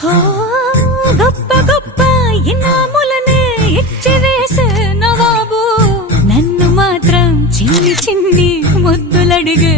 హో గొప్ప గొప్ప ఇనాములనే ఇచ్చి వేసే నవాబు నన్ను మాత్రం చిన్ని చిన్ని ముద్దులడిగే